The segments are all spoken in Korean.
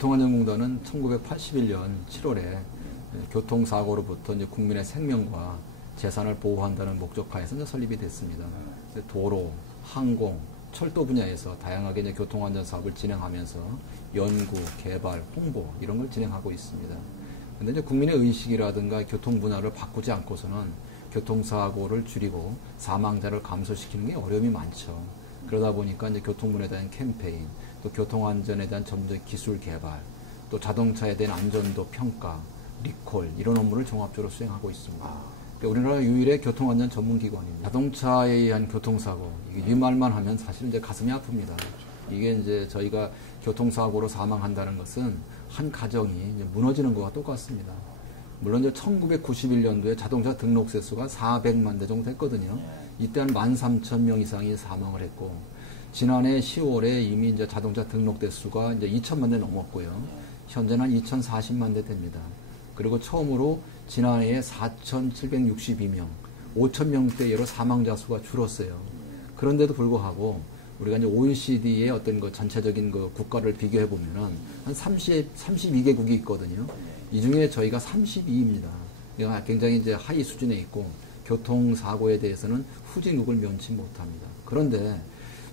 교통안전공단은 1981년 7월에 교통사고로부터 이제 국민의 생명과 재산을 보호한다는 목적하에서 이제 설립이 됐습니다. 도로, 항공, 철도 분야에서 다양하게 이제 교통안전 사업을 진행하면서 연구, 개발, 홍보 이런 걸 진행하고 있습니다. 근데 이제 국민의 의식이라든가 교통 문화를 바꾸지 않고서는 교통사고를 줄이고 사망자를 감소시키는 게 어려움이 많죠. 그러다 보니까 이제 교통문에 대한 캠페인, 또 교통안전에 대한 점적 기술 개발, 또 자동차에 대한 안전도 평가, 리콜 이런 업무를 종합적으로 수행하고 있습니다. 우리나라 유일의 교통안전 전문기관입니다. 자동차에 의한 교통사고, 이 말만 하면 사실은 이제 가슴이 아픕니다. 이게 이제 저희가 교통사고로 사망한다는 것은 한 가정이 이제 무너지는 것과 똑같습니다. 물론 이제 1991년도에 자동차 등록세 수가 400만 대 정도 됐거든요. 이때 한 13,000명 이상이 사망을 했고, 지난해 10월에 이미 이제 자동차 등록 대수가 이제 2,000만 대 넘었고요. 현재는 한 2,040만 대 됩니다. 그리고 처음으로 지난해에 4,762명, 5,000명대로 사망자 수가 줄었어요. 그런데도 불구하고 우리가 이제 OECD의 어떤 그 전체적인 그 국가를 비교해 보면은 한 32개국이 있거든요. 이 중에 저희가 32위입니다. 그러니까 굉장히 이제 하위 수준에 있고 교통사고에 대해서는 후진국을 면치 못합니다. 그런데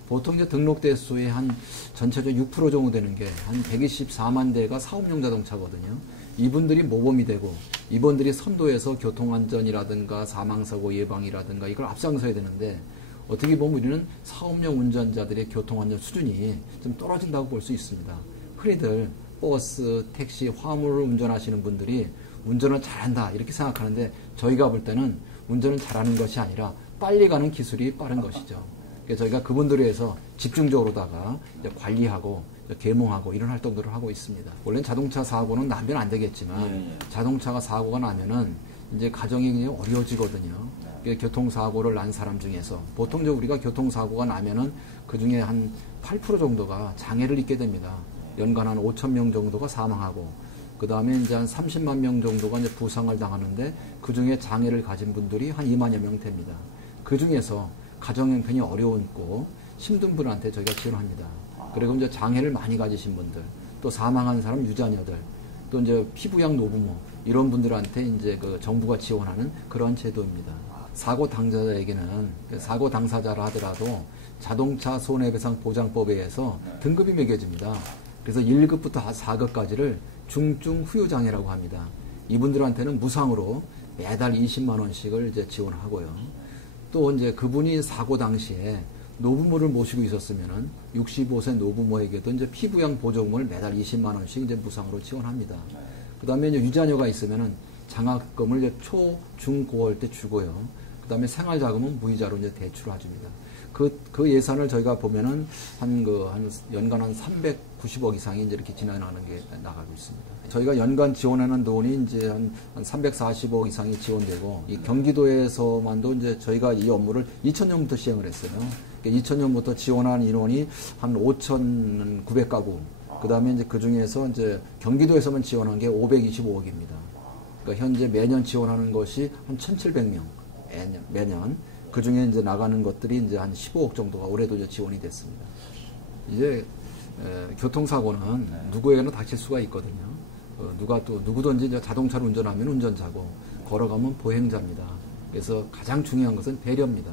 보통 이제 등록 대수의 한 전체적으로 6% 정도 되는 게 한 124만 대가 사업용 자동차거든요. 이분들이 모범이 되고 이분들이 선도에서 교통안전이라든가 사망사고 예방이라든가 이걸 앞장서야 되는데 어떻게 보면 우리는 사업용 운전자들의 교통안전 수준이 좀 떨어진다고 볼 수 있습니다. 흔히들 버스, 택시, 화물을 운전하시는 분들이 운전을 잘한다 이렇게 생각하는데 저희가 볼 때는 운전을 잘하는 것이 아니라 빨리 가는 기술이 빠른 것이죠. 그래서 저희가 그분들에 의해서 집중적으로다가 관리하고 계몽하고 이런 활동들을 하고 있습니다. 원래는 자동차 사고는 나면 안 되겠지만 자동차가 사고가 나면은 이제 가정이 굉장히 어려워지거든요. 교통사고를 난 사람 중에서 보통 우리가 교통사고가 나면은 그 중에 한 8% 정도가 장애를 입게 됩니다. 연간 한 5,000명 정도가 사망하고 그 다음에 이제 한 30만 명 정도가 이제 부상을 당하는데 그 중에 장애를 가진 분들이 한 2만여 명 됩니다. 그 중에서 가정 형편이 어려웠고 힘든 분한테 저희가 지원합니다. 그리고 이제 장애를 많이 가지신 분들, 또 사망한 사람 유자녀들, 또 이제 피부양 노부모 이런 분들한테 이제 그 정부가 지원하는 그런 제도입니다. 사고 당사자에게는 사고 당사자라 하더라도 자동차 손해배상 보장법에 의해서 등급이 매겨집니다. 그래서 1급부터 4급까지를 중증 후유장애라고 합니다. 이분들한테는 무상으로 매달 20만 원씩을 이제 지원하고요. 또 이제 그분이 사고 당시에 노부모를 모시고 있었으면은 65세 노부모에게도 이제 피부양 보조금을 매달 20만 원씩 이제 무상으로 지원합니다. 그다음에 이제 유자녀가 있으면은 장학금을 이제 초, 중, 고할 때 주고요. 그다음에 생활자금은 무이자로 이제 대출을 해줍니다. 그 예산을 저희가 보면은 한 연간 한 390억 이상이 이제 이렇게 지나가는 게 나가고 있습니다. 저희가 연간 지원하는 돈이 이제 한 340억 이상이 지원되고 이 경기도에서만도 이제 저희가 이 업무를 2000년부터 시행을 했어요. 2000년부터 지원한 인원이 한 5,900가구. 그다음에 이제 그 중에서 이제 경기도에서만 지원한 게 525억입니다. 그러니까 현재 매년 지원하는 것이 한 1,700명 매년. 그 중에 이제 나가는 것들이 이제 한 15억 정도가 올해도 이제 지원이 됐습니다. 이제 교통사고는 누구에게나 닥칠 수가 있거든요. 누구든지 이제 자동차를 운전하면 운전자고 걸어가면 보행자입니다. 그래서 가장 중요한 것은 배려입니다.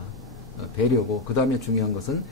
배려고 그 다음에 중요한 것은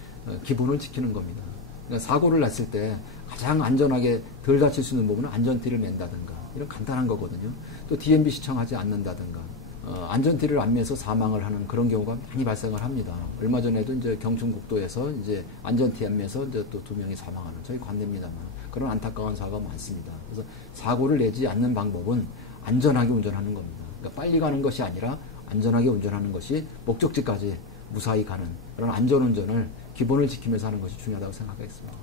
기본을 지키는 겁니다. 그러니까 사고를 났을 때 가장 안전하게 덜 다칠 수 있는 부분은 안전띠를 맨다든가 이런 간단한 거거든요. 또 DMB 시청하지 않는다든가 안전띠를 안 매서 사망을 하는 그런 경우가 많이 발생을 합니다. 얼마 전에도 이제 경춘국도에서 이제 안전띠 안 매서 이제 또 2명이 사망하는 저희 관내입니다만 그런 안타까운 사고가 많습니다. 그래서 사고를 내지 않는 방법은 안전하게 운전하는 겁니다. 그러니까 빨리 가는 것이 아니라 안전하게 운전하는 것이 목적지까지 무사히 가는 그런 안전운전을 기본을 지키면서 하는 것이 중요하다고 생각하겠습니다.